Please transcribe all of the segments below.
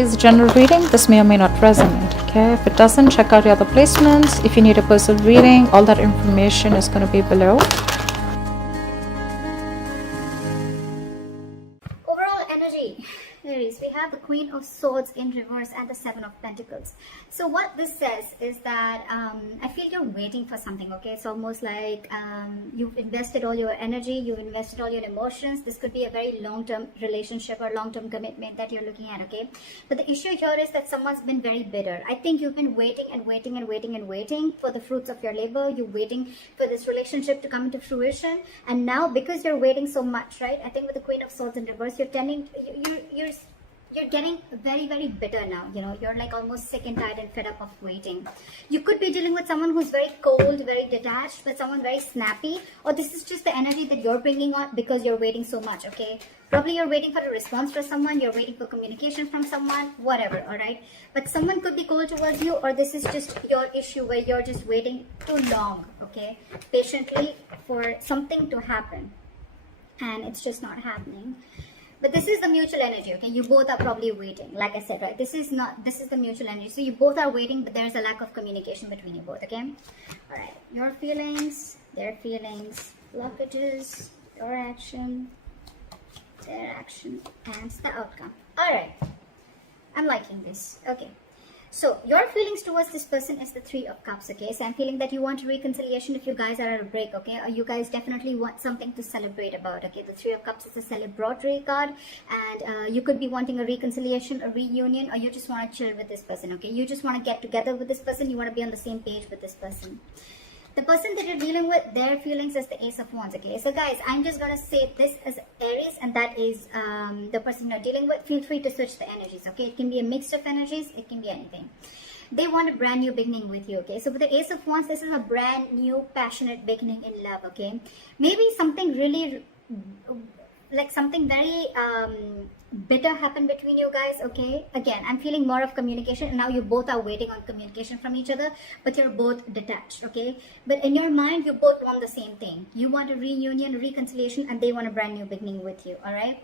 is a general reading. This may or may not resonate. Okay, if it doesn't, check out your other placements. If you need a personal reading, all that information is going to be below. Overall energy, Aries, we have the Queen of Swords in reverse and the Seven of Pentacles. So what this says is that I feel you're waiting for something, okay? It's almost like you've invested all your energy, you've invested all your emotions. This could be a very long-term relationship or long-term commitment that you're looking at, okay? But the issue here is that someone's been very bitter. I think you've been waiting and waiting and waiting and waiting for the fruits of your labor. You're waiting for this relationship to come into fruition. And now, because you're waiting so much, right? I think with the Queen of Swords in reverse, you're getting very, very bitter now. You know, you're like almost sick and tired and fed up of waiting. You could be dealing with someone who's very cold, very detached, but someone very snappy, or this is just the energy that you're bringing on because you're waiting so much, okay? Probably you're waiting for a response from someone, you're waiting for communication from someone, whatever, all right? But someone could be cold towards you, or this is just your issue where you're just waiting too long, okay? Patiently for something to happen, and it's just not happening. But this is the mutual energy, okay? You both are probably waiting, like I said, right? This is the mutual energy. So you both are waiting, but there's a lack of communication between you both, okay? All right, your feelings, their feelings, blockages, your action, their action, and the outcome. All right, I'm liking this, okay. So your feelings towards this person is the Three of Cups, okay? So I'm feeling that you want reconciliation if you guys are at a break, okay? Or you guys definitely want something to celebrate about, okay? The Three of Cups is a celebratory card, and you could be wanting a reconciliation, a reunion, or you just want to chill with this person, okay? You just want to get together with this person. You want to be on the same page with this person. The person that you're dealing with, their feelings is the Ace of Wands, okay? So guys, I'm just going to say this as Aries, and that is the person you're dealing with. Feel free to switch the energies, okay? It can be a mix of energies. It can be anything. They want a brand new beginning with you, okay? So with the Ace of Wands, this is a brand new, passionate beginning in love, okay? Maybe something really, like something very bitter happened between you guys, okay? Again, I'm feeling more of communication, and now you both are waiting on communication from each other, but you're both detached, okay? But in your mind, you both want the same thing. You want a reunion, a reconciliation, and they want a brand new beginning with you, all right?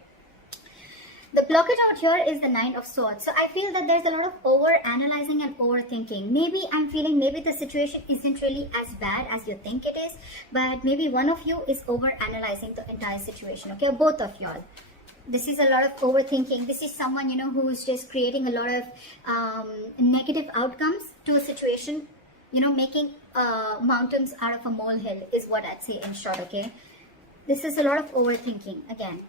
The blockage out here is the Nine of Swords. So I feel that there's a lot of over-analyzing and overthinking. Maybe I'm feeling maybe the situation isn't really as bad as you think it is, but maybe one of you is over-analyzing the entire situation, okay? Both of y'all. This is a lot of overthinking. This is someone, you know, who is just creating a lot of negative outcomes to a situation, you know, making mountains out of a molehill is what I'd say in short, okay? This is a lot of overthinking, again.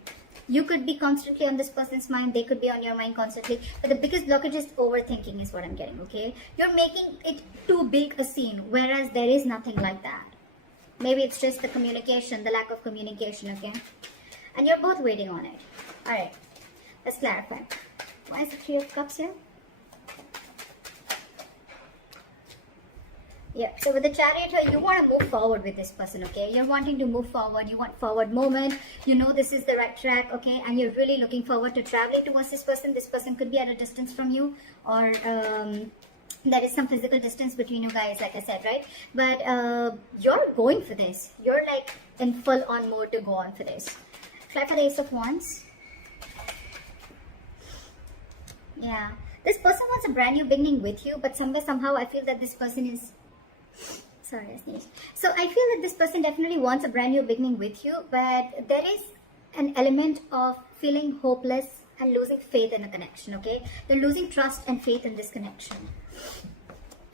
You could be constantly on this person's mind. They could be on your mind constantly. But the biggest blockage is overthinking is what I'm getting, okay? You're making it too big a scene, whereas there is nothing like that. Maybe it's just the communication, the lack of communication, okay? And you're both waiting on it. All right, let's clarify. Why is the Three of Cups here? Yeah, so with the Chariot here, you want to move forward with this person, okay? You're wanting to move forward. You want forward movement. You know this is the right track, okay? And you're really looking forward to traveling towards this person. This person could be at a distance from you, or there is some physical distance between you guys, like I said, right? But you're going for this. You're like in full-on mode to go on for this. Try for the Ace of Wands. Yeah, this person wants a brand new beginning with you, but somehow I feel that this person is... Sorry, I sneezed. So I feel that this person definitely wants a brand new beginning with you, but there is an element of feeling hopeless and losing faith in a connection, okay? They're losing trust and faith in this connection.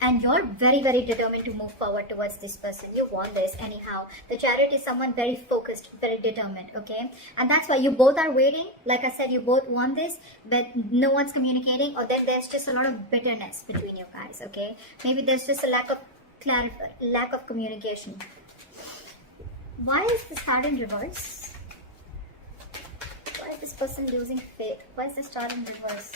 And you're very, very determined to move forward towards this person. You want this anyhow. The Chariot is someone very focused, very determined, okay? And that's why you both are waiting. Like I said, you both want this, but no one's communicating, or then there's just a lot of bitterness between you guys, okay? Maybe there's just a lack of communication. Why is the Star in reverse? Why is this person losing faith? Why is the Star in reverse?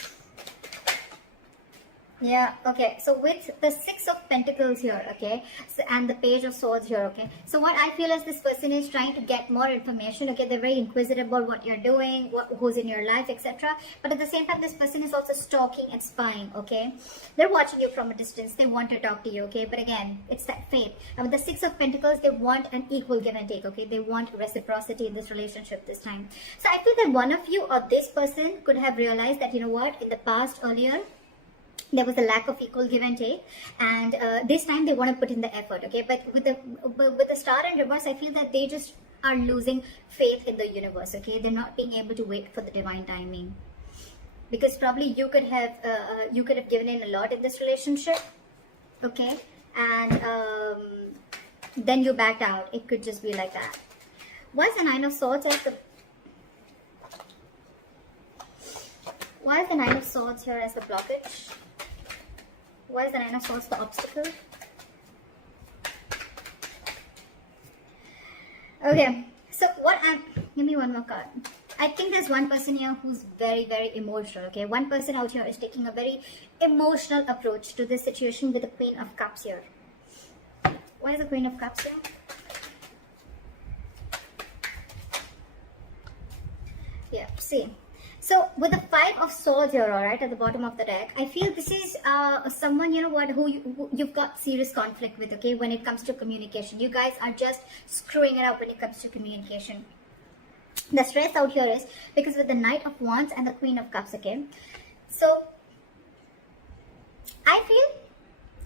Yeah, okay. So with the Six of Pentacles here, okay, so, and the Page of Swords here, okay. So what I feel is this person is trying to get more information, okay. They're very inquisitive about what you're doing, who's in your life, etc. But at the same time, this person is also stalking and spying, okay. They're watching you from a distance. They want to talk to you, okay. But again, it's that faith. And with the Six of Pentacles, they want an equal give and take, okay. They want reciprocity in this relationship this time. So I feel that one of you or this person could have realized that, you know what, in the past earlier, there was a lack of equal give and take, and this time they want to put in the effort, okay. But with the star in reverse, I feel that they just are losing faith in the universe, okay. They're not being able to wait for the divine timing, because probably you could have given in a lot in this relationship, okay, and then you backed out. It could just be like that. Why is the Nine of Swords as the Why is the Nine of Swords here as the blockage? Why is the Nine of Swords the obstacle? Okay, so give me one more card. I think there's one person here who's very, very emotional, okay? One person out here is taking a very emotional approach to this situation with the Queen of Cups here. Why is the Queen of Cups here? Yeah, see. So with the Five of Swords here, all right, at the bottom of the deck, I feel this is someone, you know what, who you've got serious conflict with, okay, when it comes to communication. You guys are just screwing it up when it comes to communication. The stress out here is because with the Knight of Wands and the Queen of Cups, okay. So I feel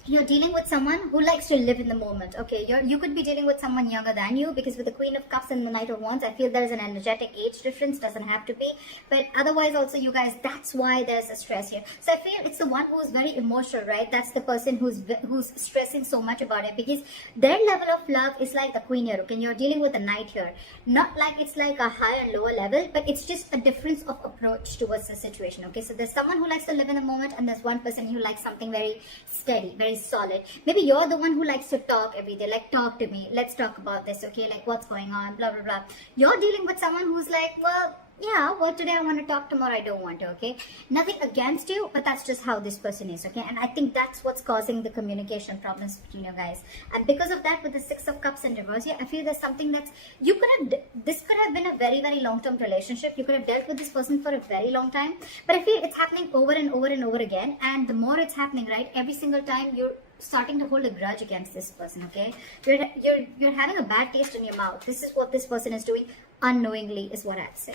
you're dealing with someone who likes to live in the moment, okay. You could be dealing with someone younger than you, because with the Queen of Cups and the Knight of Wands, I feel there's an energetic age difference. Doesn't have to be, but otherwise also, you guys, that's why there's a stress here. So I feel it's the one who's very emotional, right? That's the person who's stressing so much about it, because their level of love is like the Queen here, okay. You're dealing with the Knight here, not like it's like a higher and lower level, but it's just a difference of approach towards the situation, okay. So there's someone who likes to live in the moment, and there's one person who likes something very steady, very solid. Maybe you're the one who likes to talk every day, like, talk to me, let's talk about this, okay, like what's going on, blah blah blah. You're dealing with someone who's like, well, yeah, well, today I want to talk, tomorrow I don't want to, okay. Nothing against you, but that's just how this person is, okay. And I think that's what's causing the communication problems between you guys. And because of that, with the Six of Cups in reverse here, I feel there's something that's, this could have been a very, very long-term relationship. You could have dealt with this person for a very long time, but I feel it's happening over and over and over again. And the more it's happening, right, every single time you're starting to hold a grudge against this person, okay. You're having a bad taste in your mouth. This is what this person is doing unknowingly, is what I'd say.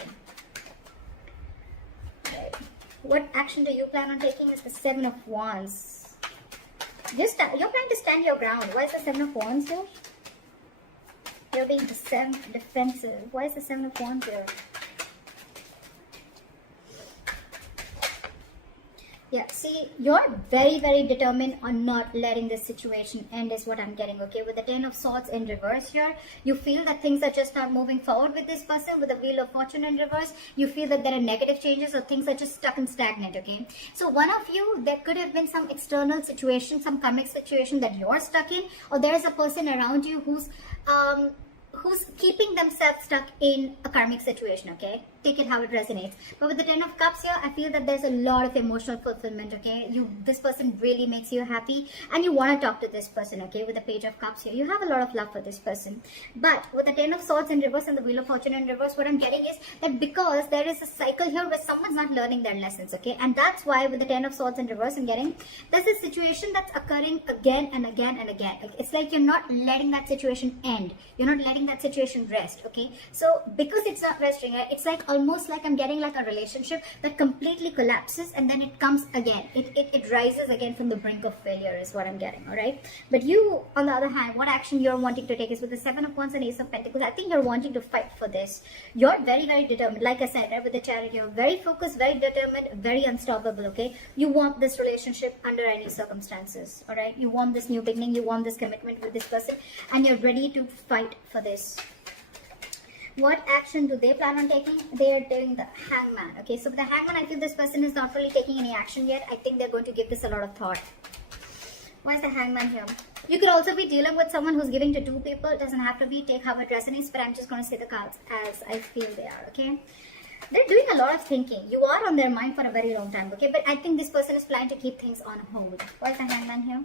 Right. What action do you plan on taking is the Seven of Wands. You're trying to stand your ground. Why is the Seven of Wands here? You're being defensive. Why is the Seven of Wands here? Yeah, see, you're very, very determined on not letting this situation end, is what I'm getting, okay. With the Ten of Swords in reverse here, you feel that things are just not moving forward with this person. With the Wheel of Fortune in reverse, you feel that there are negative changes, or things are just stuck and stagnant, okay. So one of you, there could have been some external situation, some karmic situation that you're stuck in, or there's a person around you who's keeping themselves stuck in a karmic situation, okay. Take it how it resonates. But with the Ten of Cups here, I feel that there's a lot of emotional fulfillment, okay. This person really makes you happy, and you want to talk to this person, okay. With the Page of Cups here, you have a lot of love for this person. But with the Ten of Swords in reverse and the Wheel of Fortune in reverse, what I'm getting is that because there is a cycle here where someone's not learning their lessons, okay. And that's why with the Ten of Swords in reverse, I'm getting there's a situation that's occurring again and again and again. It's like you're not letting that situation end. You're not letting that situation rest, okay. So because it's not resting, right, it's like almost like I'm getting like a relationship that completely collapses, and then it comes again. It rises again from the brink of failure, is what I'm getting, all right. But you, on the other hand, what action you're wanting to take is with the Seven of Wands and Ace of Pentacles. I think you're wanting to fight for this. You're very, very determined. Like I said, right, with the Chariot, you're very focused, very determined, very unstoppable, okay. You want this relationship under any circumstances, all right. You want this new beginning, you want this commitment with this person, and you're ready to fight for this. What action do they plan on taking? They are doing the Hangman, okay. So with the Hangman, I feel this person is not really taking any action yet. I think they're going to give this a lot of thought. Why is the Hangman here? You could also be dealing with someone who's giving to two people. It doesn't have to be, take how it resonates, but I'm just going to say the cards as I feel they are, okay. They're doing a lot of thinking. You are on their mind for a very long time, okay? But I think this person is planning to keep things on hold. What's the Hangman here?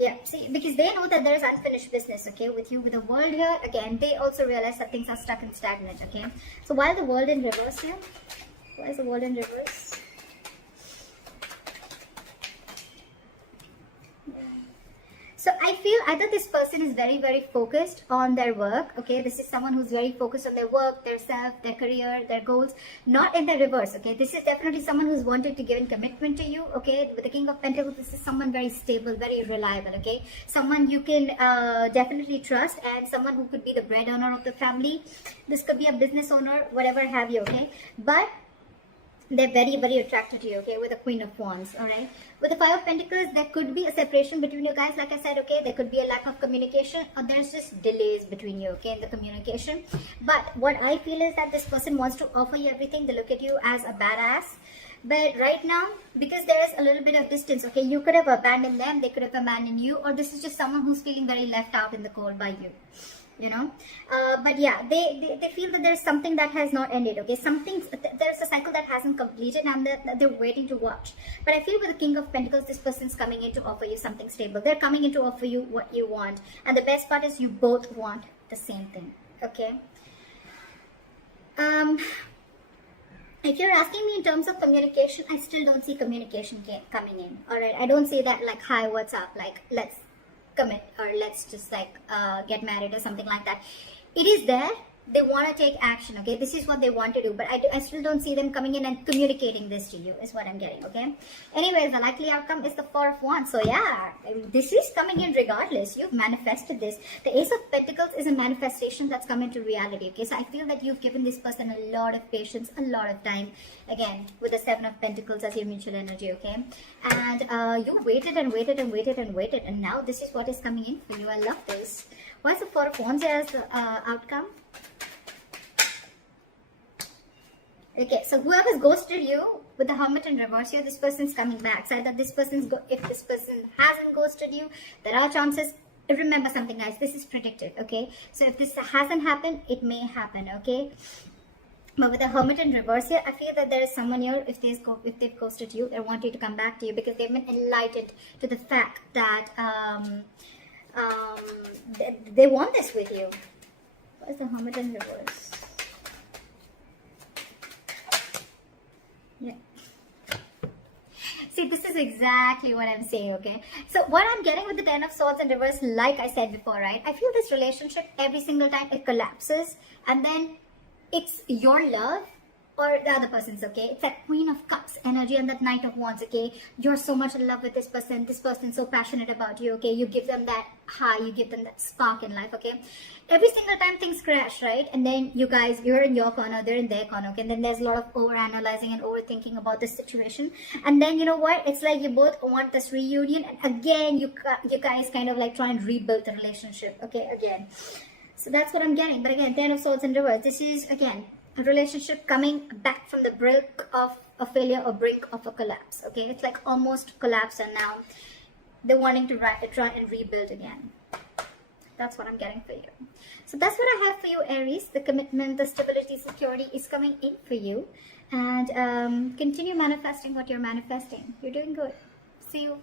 Yeah, see, because they know that there is unfinished business, okay, with you. With the World here, again, they also realize that things are stuck and stagnant, okay? So while the World in reverse here, why is the World in reverse? So I feel either this person is very, very focused on their work, okay? This is someone who's very focused on their work, their self, their career, their goals, not in the reverse, okay? This is definitely someone who's wanted to give in commitment to you, okay? With the King of Pentacles, this is someone very stable, very reliable, okay? Someone you can definitely trust, and someone who could be the bread owner of the family. This could be a business owner, whatever have you, okay? But they're very, very attracted to you, okay, with the Queen of Wands, all right? With the Five of Pentacles, there could be a separation between you guys, like I said, okay? There could be a lack of communication, or there's just delays between you, okay, in the communication. But what I feel is that this person wants to offer you everything. They look at you as a badass. But right now, because there is a little bit of distance, okay, you could have abandoned them, they could have abandoned you, or this is just someone who's feeling very left out in the cold by you. You know, but yeah, they feel that there's something that has not ended, okay? There's a cycle that hasn't completed, and they're waiting to watch. But I feel with the King of Pentacles, this person's coming in to offer you something stable. They're coming in to offer you what you want, and the best part is you both want the same thing, okay? If you're asking me in terms of communication, I still don't see communication coming in, all right? I don't see that like, hi, what's up, like, let's commit, or let's just like get married or something like that. It is there. They want to take action, okay? This is what they want to do, but I still don't see them coming in and communicating this to you, is what I'm getting, okay? Anyways, the likely outcome is the Four of Wands. So yeah, I mean, this is coming in regardless. You've manifested this. The Ace of Pentacles is a manifestation that's come into reality, okay? So I feel that you've given this person a lot of patience, a lot of time. Again, with the Seven of Pentacles as your mutual energy, okay? And you waited and waited and waited and waited, and now this is what is coming in for you. I love this. Why is the Four of Wands as the outcome? Okay, so whoever's ghosted you with the Hermit in reverse here, this person's coming back. So either this person's if this person hasn't ghosted you, there are chances. Remember something, guys. This is predictive, okay? So if this hasn't happened, it may happen, okay? But with the Hermit in reverse here, I feel that there is someone here, if they've ghosted you, they want you to come back to you because they've been enlightened to the fact that they want this with you. What is the Hermit in reverse? Yeah. See, this is exactly what I'm saying, okay? So what I'm getting with the Ten of Swords in reverse, like I said before, right? I feel this relationship, every single time it collapses, and then it's your love or the other person's, okay? It's that Queen of Cups energy and that Knight of Wands, okay? You're so much in love with this person's so passionate about you, okay? You give them that high, you give them that spark in life, okay? Every single time things crash, right? And then you guys, you're in your corner, they're in their corner, okay? And then there's a lot of overanalyzing and overthinking about this situation. And then, you know what? It's like you both want this reunion. And again, you guys kind of like try and rebuild the relationship, okay? Again. So that's what I'm getting. But again, Ten of Swords in reverse. This is, again, a relationship coming back from the brink of a failure or brink of a collapse, okay? It's like almost collapse, and now they're wanting to try and rebuild again. That's what I'm getting for you. So that's what I have for you, Aries. The commitment, the stability, security is coming in for you. And continue manifesting what you're manifesting. You're doing good. See you.